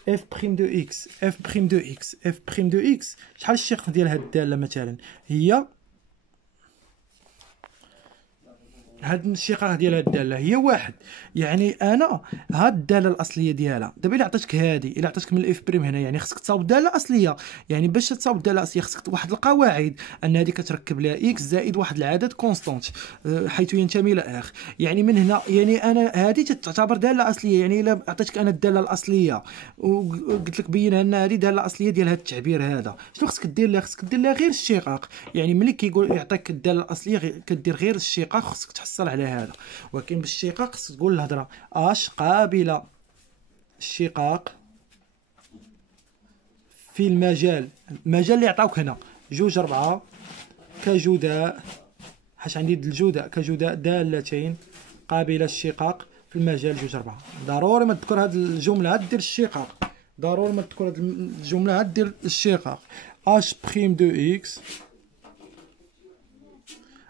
اف بريم دو اكس، اف بريم دو اكس، اف بريم دو اكس. شحال الشق ديال هاد الداله؟ مثلا هي هاد الانشقاق ديال هاد الداله هي واحد. يعني انا هاد الداله الاصليه ديالها دابا الا عطيتك هادي، الا عطيتك من الاف بريم هنا، يعني خصك تصاوب الداله الاصليه. يعني باش تصاوب الداله الاصليه خصك واحد القواعد ان هادي كتركب لها اكس زائد واحد العدد كونستانت حيث ينتمي الى اخ. يعني من هنا يعني انا هادي تعتبر داله اصليه. يعني الا عطيتك انا الداله الاصليه وقلت لك بين ان هذه داله اصليه ديال هذا التعبير هذا، شنو خصك دير لها؟ خصك دير لها غير الاشتقاق. يعني ملي كيقول يعطيك الداله الاصليه كدير غير الاشتقاق، خصك تحصل على هذا. ولكن بالاشتقاق خصك تقول الهضره اش قابله الاشتقاق في المجال اللي عطاوك هنا 2/4 كجداء. حاش عندي الجداء كجداء دالتين قابله الاشتقاق في المجال 2/4. ضروري ما تذكر هذه الجمله دير الاشتقاق، ضروري ما تذكر هذه الجمله دير الاشتقاق. اش بريم دو اكس،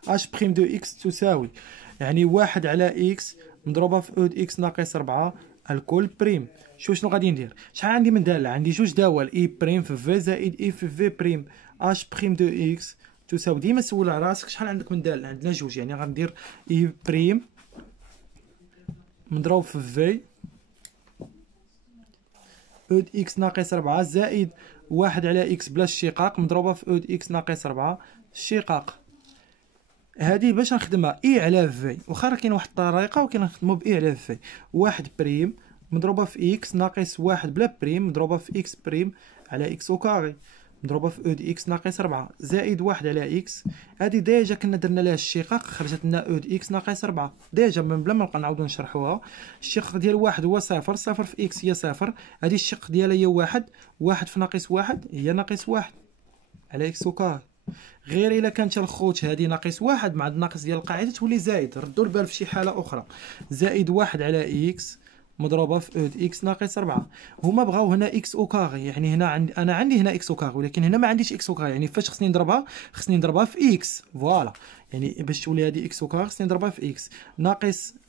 اش بريم دو اكس تساوي يعني 1 على اكس مضروبه في او دي اكس ناقص 4 الكل بريم. شنو غادي ندير؟ شحال عندي من داله؟ عندي جوج دواول، اي بريم في في زائد اي في في بريم. اش بريم دو اكس تساوي، ديما سول على راسك شحال عندك من داله. عندنا جوج، يعني غندير اي بريم مضروب في في او دي اكس ناقص 4 زائد 1 على اكس بلا الشقاق مضروبه في او دي اكس ناقص 4 الشقاق. هذه باش نخدمها اي على في، واخا راه كاين واحد الطريقه ولكن نخدمو باي على في. 1 بريم مضروبه في اكس ناقص 1 بلا بريم مضروبه في اكس بريم على اكس او كاري مضروبه في او دي اكس ناقص 4 زائد 1 على اكس. هذه ديجا كنا درنا لها الشقاق خرجت لنا او دي اكس ناقص 4 ديجا من بلا ما نبقى نعاودو نشرحوها. الشق ديال واحد هو صفر، صفر في اكس هي صفر. هذه الشق ديالها هي واحد، واحد في ناقص واحد هي ناقص واحد على اكس او كاري. غير الا كانت الخوت هذه ناقص واحد مع الناقص ديال القاعده تولي زائد. ردوا البال في شي حاله اخرى. زائد 1 على اكس مضروبه في او دي اكس ناقص 4. هما بغاو هنا اكس او كاغي، يعني هنا انا عندي هنا اكس او كاغي ولكن هنا ما عنديش اكس او كاغي. يعني فاش خصني نضربها؟ خصني نضربها في اكس. فوالا، يعني باش تولي هذه اكس او كاغي خصني نضربها في اكس.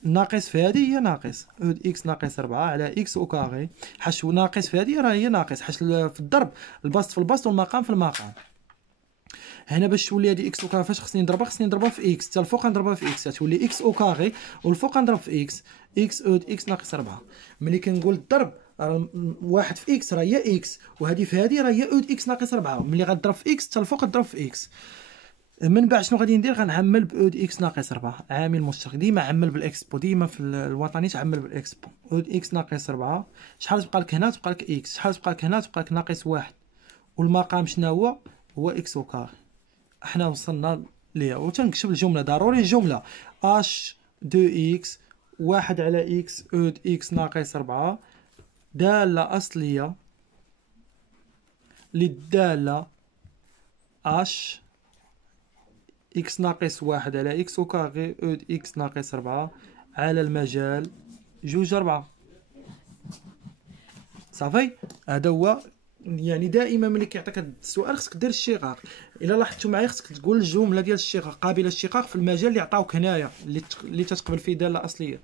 ناقص في هذه هي ناقص او دي اكس ناقص 4 على اكس او كاغي. حاش ناقص في هذه راه هي ناقص، حاش في الضرب البسط في البسط والمقام في المقام. هنا باش تولي هذه اكس او كاغي فاش خصني نضربها في اكس. حتى الفوق نضربها في اكس تولي اكس او كاغي، والفوق نضرب في اكس اكس او اكس ناقص 4. ملي كنقول الضرب واحد في اكس راه هي اكس، وهذه في هذه راه هي او اكس ناقص 4. ملي غضرب في اكس حتى الفوق تضرب في اكس. من بعد شنو غادي ندير؟ غنعمل ب او دي اكس ناقص 4 عامل مشترك. ديما عمل بالاكسبو، ديما في الوطني تعمل بالاكسبو. او دي اكس ناقص 4 شحال تبقى لك هنا؟ تبقى لك اكس. شحال تبقى لك هنا؟ تبقى لك ناقص 1. والمقام شنو هو؟ هو اكس او كاري. احنا وصلنا ليها. وتنكتب الجمله، ضروري الجمله اش دو اكس 1 على اكس او دي اكس ناقص 4 داله اصليه للداله اش إكس ناقص 1 على إكس وكاري أو د إكس ناقص 4 على المجال 2/4. صافي. هذا هو. يعني دائما ملي كيعطيك هذا السؤال خصك دير الشقاق. الا لاحظتوا معايا خصك تقول الجمله ديال الشقاق قابله للشقاق في المجال اللي عطاوك هنايا، اللي تتقبل فيه داله اصليه.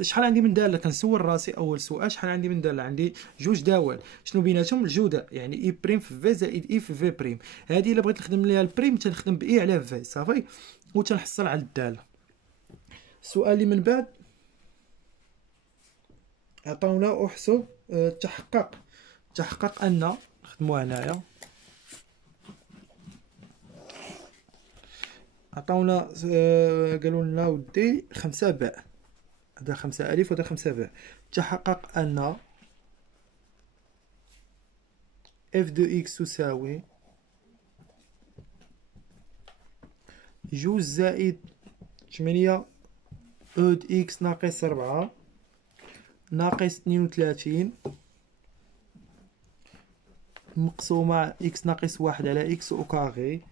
شحال عندي من داله؟ كنسول راسي اول سؤال، شحال عندي من داله؟ عندي جوج داول. شنو بيناتهم؟ الجوده، يعني اي بريم في في زائد اي في في بريم. هذه الا بغيت نخدم ليها البريم تنخدم باي على في. صافي. وتنحصل على الداله. السؤال اللي من بعد عطاونا احسب تحقق ان، نخدموها هنايا. عطاونا قالوا لنا ودي 5 باء، هذا 5 الف وهذا 5 باء. تحقق ان اف دو اكس تساوي 2 زائد 8 او د اكس ناقص 4 ناقص 32 مقسومة اكس ناقص 1 على اكس او كاري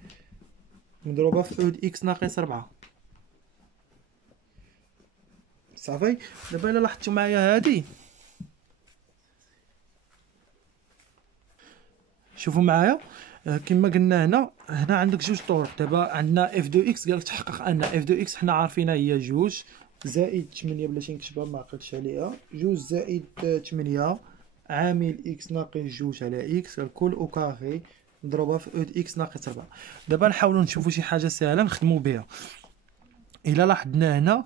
مضروبة في او د اكس ناقص 4. صافي. دابا الا لاحظتوا معايا هادي، شوفوا معايا كما قلنا هنا عندك جوج طرق. دابا عندنا اف دو اكس قالك تحقق ان اف دو اكس حنا عارفينها هي 2 زائد 8 بلاتي نكتبها ما عقلتش عليها، 2 زائد 8 عامل اكس ناقص 2 على اكس الكل او كاري نضربها في او د اكس ناقص 4. دابا نحاولوا نشوفوا شي حاجه سهله نخدموا بها. الا لاحظنا هنا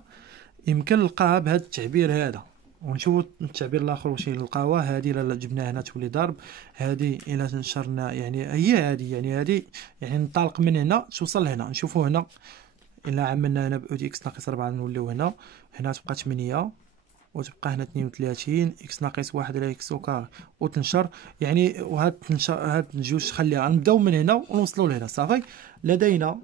يمكن نلقاها بهذا التعبير هذا، ونشوفوا التعبير الاخر واش نلقاوه. هذه الا جبناها هنا تولي ضرب، هذه الا نشرنا يعني هي هذه، يعني ننطلق من هنا توصل هنا. نشوفوا هنا الا عملنا هنا باو دي اكس ناقص 4 نوليو هنا تبقى 8 وتبقى هنا 32 اكس ناقص 1 على اكس وكار وتنشر. يعني وهاد تنشر هاد الجوج خليها. نبداو من هنا ونوصلوا لهنا. صافي. لدينا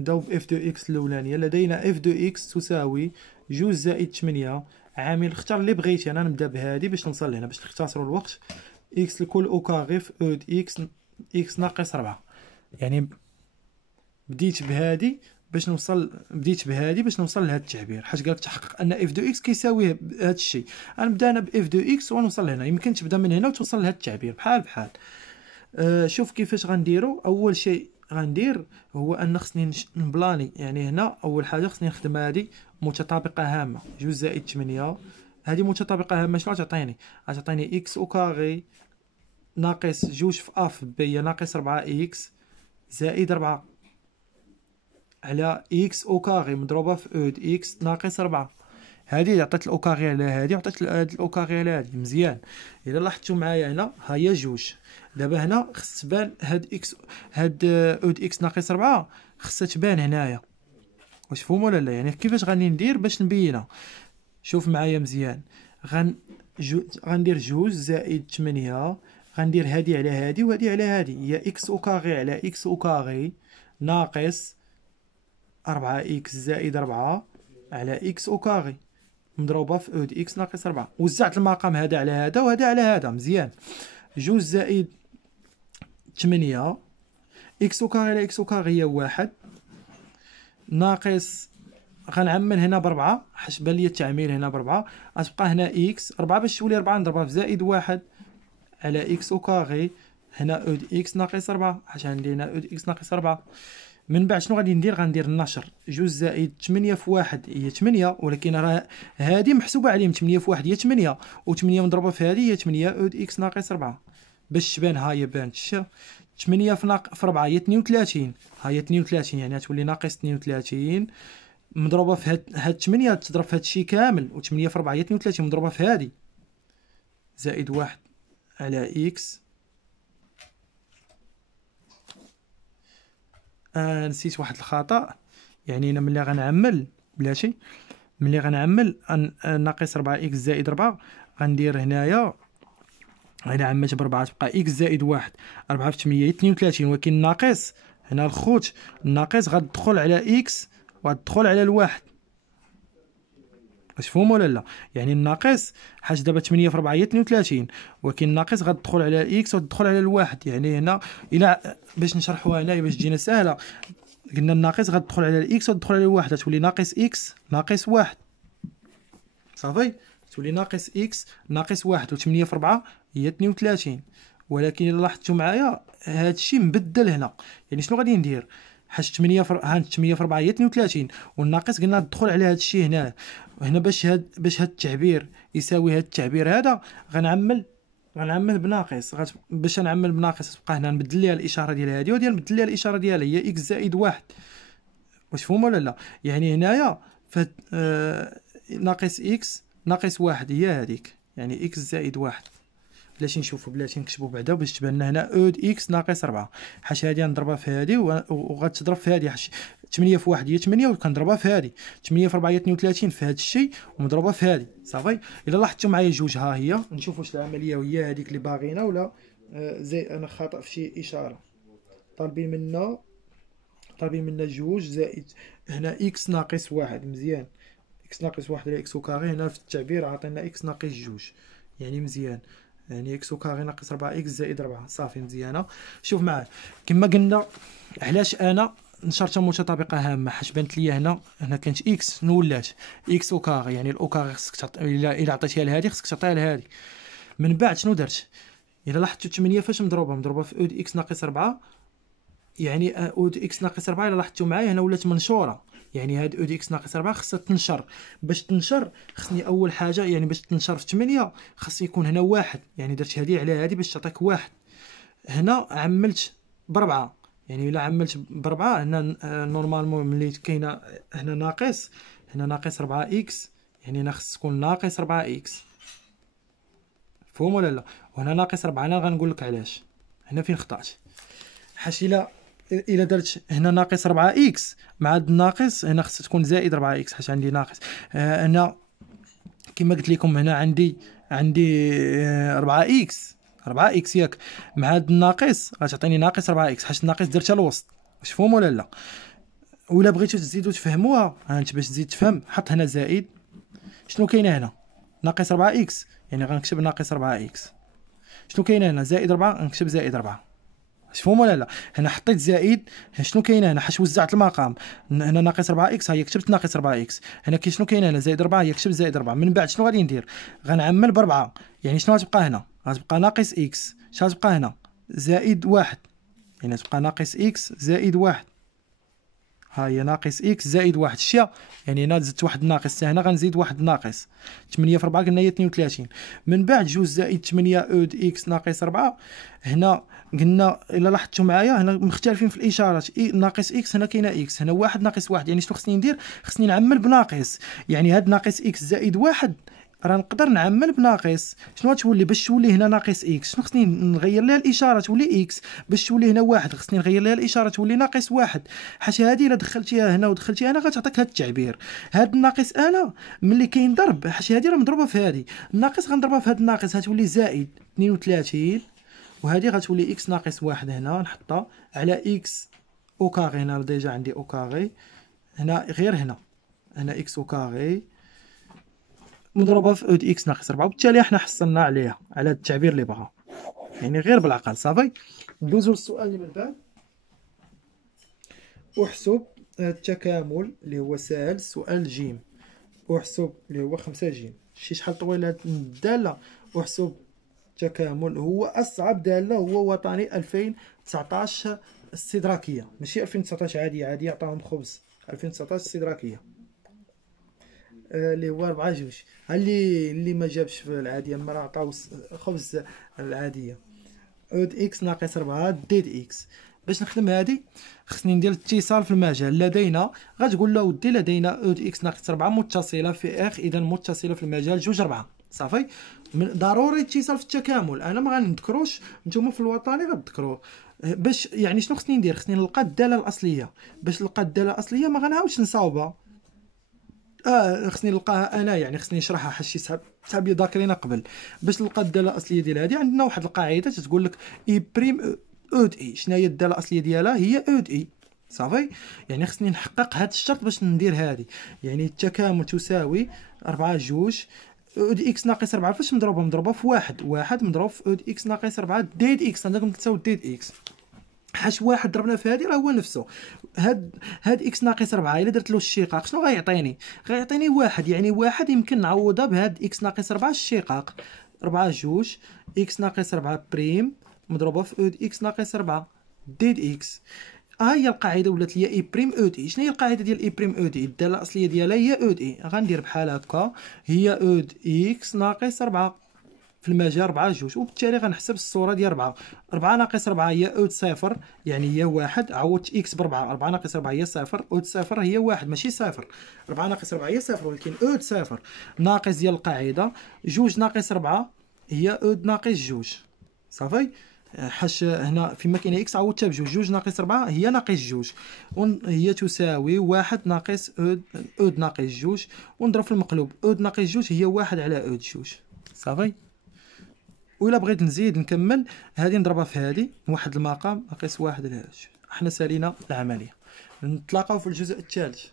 نبداو ب اف دو اكس الاولانيه. لدينا اف دو اكس تساوي 2 زائد 8 عامل، اختار اللي بغيتي. انا نبدا بهذه باش نوصل لهنا باش نختصروا الوقت. اكس الكل او كاري في او د اكس ناقص 4. يعني بديت بهذه باش نوصل لهذا التعبير، حيت قالك تحقق ان اف دو اكس كيساوي هذا الشيء. غنبدا انا باف دو اكس ونوصل لهنا. يمكن تبدا من هنا وتوصل لهذا التعبير بحال. شوف كيفاش غنديروا. اول شيء غندير هو ان خصني نبلاني. يعني هنا اول حاجه خصني نخدم هذه متطابقه هامه 2 زائد 8. هذه متطابقه هامه شنو غتعطيني؟ غتعطيني اكس او كاري ناقص 2 في ا في بي ناقص 4 اكس زائد 4 على اكس او كاري مضروبه في او د اكس ناقص 4. هذه عطات الاو كاري على هذه وعطات الاو كاري على هذه. مزيان. الا لاحظتوا معايا هنا ها هي 2. دابا هنا خص تبان هاد اكس، هاد او د اكس ناقص 4 خصها تبان هنايا. واش فهموا ولا لا؟ يعني كيفاش غادي ندير باش نبينها؟ شوف معايا مزيان. غندير 2 زائد 8. غندير هذه على هذه وهذه على هذه، هي اكس او كاري على اكس او كاري ناقص 4 اكس زائد 4 على اكس او كاري مضروبه في او د اكس ناقص 4. وزعت المقام هذا على هذا وهذا على هذا. مزيان. 2 زائد 8 اكس او كاري على اكس او كاري هي 1 ناقص، غنعمل هنا ب4 حيت بان لي التعميل هنا ب4. غتبقى هنا اكس 4 باش تولي 4 نضربها في زائد 1 على اكس او كاري هنا او د اكس ناقص 4 حيت عندي هنا او د اكس ناقص 4. من بعد شنو غادي ندير؟ غندير النشر. 2 زائد 8 في 1 هي 8، ولكن راه هذه محسوبه عليهم. 8 في 1 هي 8 و8 مضروبه في هذه هي 8 او د اكس ناقص 4 باش تبان. ها هي بانت. 8 في 4 هي 32. ها هي 32 يعني غتولي ناقص 32 مضروبه في هاد 8 تضرب في هاد الشيء كامل، و8 في 4 هي 32 مضروبه في هذه زائد 1 على اكس نسيت واحد الخطأ. يعني انا ملي غنعمل بلاتي، ملي غنعمل ناقص 4 اكس زائد 4 غندير هنايا، انا عملت ب4 تبقى اكس زائد 1 4 في 8 هي 32، ولكن الناقص هنا الخوت الناقص غتدخل على اكس وغتدخل على الواحد. واش فهم ولا لا؟ يعني الناقص حاج دابا 8 في 4 هي 32، ولكن الناقص غتدخل على اكس وتدخل على الواحد. يعني هنا الى باش نشرحوها هنايا باش تجينا سهله، قلنا الناقص غتدخل على الاكس وتدخل على الواحد، تولي ناقص اكس ناقص واحد. صافي تولي ناقص اكس ناقص واحد، و 8 في 4 هي 32. ولكن الا لاحظتوا معايا هذا الشيء مبدل هنا. يعني شنو غادي ندير؟ حاج 8 في 4 هي 32، والناقص قلنا تدخل على هذا الشيء هنا. هنا باش هاد التعبير يساوي هذا التعبير هذا غنعمل بناقص. باش نعمل بناقص تبقى هنا نبدل ليها الاشاره ديال هذه، وديال نبدل ليها الاشاره ديالها هي اكس زائد واحد. واش فهم ولا لا؟ يعني هنايا ناقص اكس ناقص واحد هي هذيك، يعني اكس زائد واحد. بلاتي نشوفوا بلاتي نكتبوا بعدا باش تبان لنا هنا او د اكس ناقص 4. حاش هذه نضربها في هذه وغتضرب في هذه، حاش 8 في 1 هي 8 وكنضربها في هذه، 8 في 4 هي 32 في هذا الشيء ومضروبه في هذه. صافي الا لاحظتوا معايا جوج ها هي، نشوفوا واش العمليه وهي هذيك اللي باغينا ولا زي انا خطا في شي اشاره. طالبين منا جوج زائد هنا اكس ناقص واحد. مزيان، اكس ناقص واحد على اكس وكاري. هنا في التعبير عطينا اكس ناقص جوج، يعني مزيان. يعني اكس وكاري ناقص 4 اكس زائد 4. صافي مزيانه. شوف معايا كما قلنا علاش انا نشرتها متطابقه هامه، حيت بانت لي هنا كانت اكس نولات اكس وكاري، يعني الاوكاري خصك الا عطيتيها لهادي خصك تعطيها لهادي. من بعد شنو درت؟ الا لاحظتوا 8 فاش مضروبه في او دي اكس ناقص 4، يعني او دي اكس ناقص 4 الا لاحظتوا معايا هنا ولات منشوره. يعني هاد او دي اكس ناقص 4 خصها تنشر. باش تنشر خصني اول حاجه، يعني باش تنشر في 8 خص يكون هنا واحد، يعني درت هذه على هذه باش تعطيك واحد. هنا عملت بربعه، يعني الا عملت بربعه هنا نورمالمون ملي كاينه هنا ناقص 4 اكس، يعني هنا خص تكون ناقص 4 اكس. فهم ولا لا؟ وهنا ناقص 4. انا غنقول لك علاش هنا فين خطات. حاش الا درت هنا ناقص 4 اكس مع هاد الناقص هنا خصها تكون زائد 4 اكس، حيت عندي ناقص. هنا كما قلت لكم هنا عندي 4 اكس ياك، مع هاد الناقص غتعطيني ناقص 4 اكس، حيت الناقص درتها الوسط. واش فهم ولا لا؟ ولا بغيتو تزيدوا تفهموها، انت باش تزيد تفهم حط هنا زائد. شنو كاينه هنا؟ ناقص 4 اكس، يعني غنكتب ناقص 4 اكس. شنو كاينه هنا؟ زائد 4، غنكتب زائد 4. تفهم ولا لا؟ هنا حطيت زائد. شنو كاين هنا؟ حيت وزعت المقام. هنا ناقص 4 اكس، هي كتبت ناقص 4 اكس. هنا كاين شنو كاين هنا؟ زائد 4، هي كتبت زائد 4. من بعد شنو غادي ندير؟ غنعمل ب4، يعني شنو غتبقى هنا؟ غتبقى ناقص اكس. شنو غتبقى هنا؟ زائد 1، يعني تبقى ناقص اكس زائد 1. ها هي ناقص اكس زائد 1 شتيها، يعني هنا زدت واحد ناقص، هنا غنزيد واحد ناقص. 8 في 4 قلنا هي 32. من بعد 2 زائد 8 او د اكس ناقص 4. هنا قلنا الا لاحظتوا معايا هنا مختلفين في الاشارات. ناقص اكس هنا كاينه اكس، هنا واحد ناقص واحد. يعني شنو خصني ندير؟ خصني نعمل بناقص. يعني هاد ناقص اكس زائد 1 راه نقدر نعمل بناقص. شنو غتولي باش تولي هنا ناقص اكس؟ شنو خصني نغير لها الاشاره تولي اكس. باش تولي هنا واحد خصني نغير لها الاشاره تولي ناقص واحد. حيت هذه الا دخلتيها هنا ودخلتيها هنا غتعطيك هذا التعبير. هاد الناقص انا ملي كاين ضرب، حيت هذه راه مضروبه في هذه، الناقص غنضربها في هاد الناقص غتولي زائد 32، وهذه غتولي اكس ناقص واحد. هنا نحطها على اكس او كاري. هنا ديجا عندي او كاري، هنا غير هنا اكس او كاري مضروبه في او دي اكس ناقص 4. وبالتالي احنا حصلنا عليها على التعبير اللي بغا، يعني غير بالعقل. صافي ندوزو للسؤال اللي من بعد. احسب التكامل اللي هو سهل. سؤال جيم. احسب اللي هو 5 جيم. شي شحال طويله هاد الداله. احسب التكامل هو اصعب داله، هو وطني 2019 استدراكيه، ماشي 2019 عاديه عطاهم خبز. 2019 استدراكيه اللي هو 4 جوج. اللي ما جابش في العاديه ما راه عطاو خبز العاديه. اود اكس ناقص 4 ديد اكس. باش نخدم هادي خصني ندير اتصال في المجال. لدينا غتقول له ودي لدينا اود اكس ناقص 4 متصله في اخ، اذا متصله في المجال جوج 4. صافي ضروري اتصال في التكامل. انا ما غنذكروش، نتوما في الوطني غتذكروه. باش يعني شنو خصني ندير؟ خصني نلقى الداله الاصليه. باش نلقى الداله الاصليه ما غنعاودش نصاوبها، خصني نلقاها انا، يعني خصني نشرحها حيت شي صحابي ذاكرينها قبل. باش نلقى الداله الاصليه ديال هذه، عندنا واحد القاعده تتقول لك اي بريم او د اي. شنو هي الداله الاصليه ديالها؟ هي او د اي. صافي، يعني خصني نحقق هذا الشرط باش ندير هذه. يعني التكامل تساوي 4 جوج او دي اكس ناقص 4. فاش مضروبه؟ مضروبه في واحد مضروب في او دي اكس ناقص 4 ديد اكس. عندكم تساوي ديد اكس، حاش واحد ضربنا في هذه راه هو نفسه. هاد اكس ناقص 4 الا درت له الشقاق شنو غيعطيني؟ غيعطيني واحد. يعني واحد يمكن نعوضها بهاد اكس ناقص 4 الشقاق. 4 جوج اكس ناقص 4 بريم مضروبه في او دي اكس ناقص 4 ديد اكس. ها هي القاعده ولات ليا اي بريم او دي. شنو هي القاعده ديال اي بريم او دي؟ الداله الاصليه ديالها هي او دي. غندير بحال هكا، هي او دي اكس ناقص 4 في المجال 4 جوج، وبالتالي غنحسب الصوره ديال 4. 4 ناقص 4 هي او صفر، يعني هي واحد. عوضت اكس ب 4، 4 ناقص 4 هي صفر، او صفر هي واحد ماشي صفر. 4 ناقص 4 هي صفر، ولكن او صفر ناقص ديال القاعده. جوج ناقص 4 هي او ناقص جوج. صافي، حاش هنا فيما كاينه اكس عوضتها بجوج. جوج ناقص 4 هي ناقص جوج، هي تساوي واحد ناقص او ناقص جوج، ونضرب في المقلوب. او ناقص جوج هي واحد على او جوج. صافي، وإلا بغيت نزيد نكمل هذه نضربها في هذه، واحد المقام ناقص واحد على جوج. احنا سالينا العملية. نتلاقاو في الجزء الثالث.